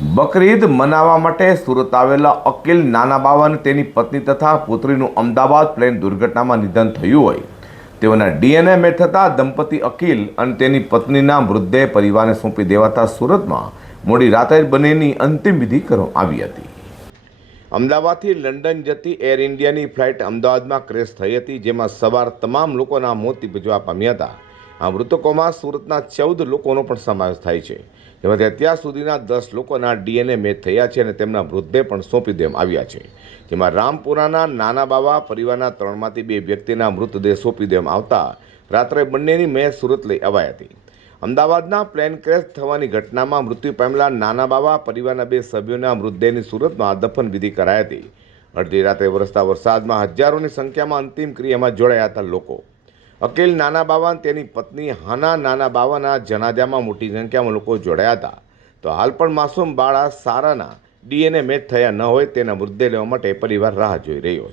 બકરીદ મનાવવા માટે સુરત આવેલા અકીલ નાના બાવા અને તેની પત્ની તથા પુત્રીનું અમદાવાદ પ્લેન દુર્ઘટનામાં નિધન થયું હોય. તેઓના ડીએનએ મેચ થતાં દંપતી અકીલ અને તેની પત્નીના મૃતદેહ પરિવારને સોંપી દેવાતા સુરતમાં મોડી રાત્રે બંનેની અંતિમ વિધિ કરવામાં આવી હતી. અમદાવાદથી લંડન જતી એર ઇન્ડિયાની ફ્લાઇટ અમદાવાદમાં ક્રેશ થઈ હતી, જેમાં સવાર તમામ લોકોના મોત નિપજવા પામ્યા હતા. આ મૃતકોમાં સુરતના ચૌદ લોકોનો પણ સમાવેશ થાય છે. જેમાંથી અત્યાર સુધીના દસ લોકોના ડીએનએ મેચ થયા છે અને તેમના મૃતદેહ પણ સોંપી દેવામાં આવ્યા છે. જેમાં રામપુરાના નાના બાવા પરિવારના ત્રણમાંથી બે વ્યક્તિના મૃતદેહ સોંપી દેવામાં આવતા રાત્રે બંનેની મેચ સુરત લઈ અવાઈ હતી. અમદાવાદના પ્લેન ક્રેશ થવાની ઘટનામાં મૃત્યુ પામેલા નાના બાવા પરિવારના બે સભ્યોના મૃતદેહની સુરતમાં દફન વિધિ કરાઈ હતી. અડધી રાત્રે વરસતા વરસાદમાં હજારોની સંખ્યામાં અંતિમ ક્રિયામાં જોડાયા હતા લોકો. અકીલ નાના બાવા તેની પત્ની હાના નાના બાવાના જનાજામાં મોટી સંખ્યામાં લોકો જોડાયા હતા. તો હાલ પણ માસૂમ બાળા સારાના ડીએનએ મેચ થયા ન હોય તેના મૃતદેહ લેવા માટે પરિવાર રાહ જોઈ રહ્યો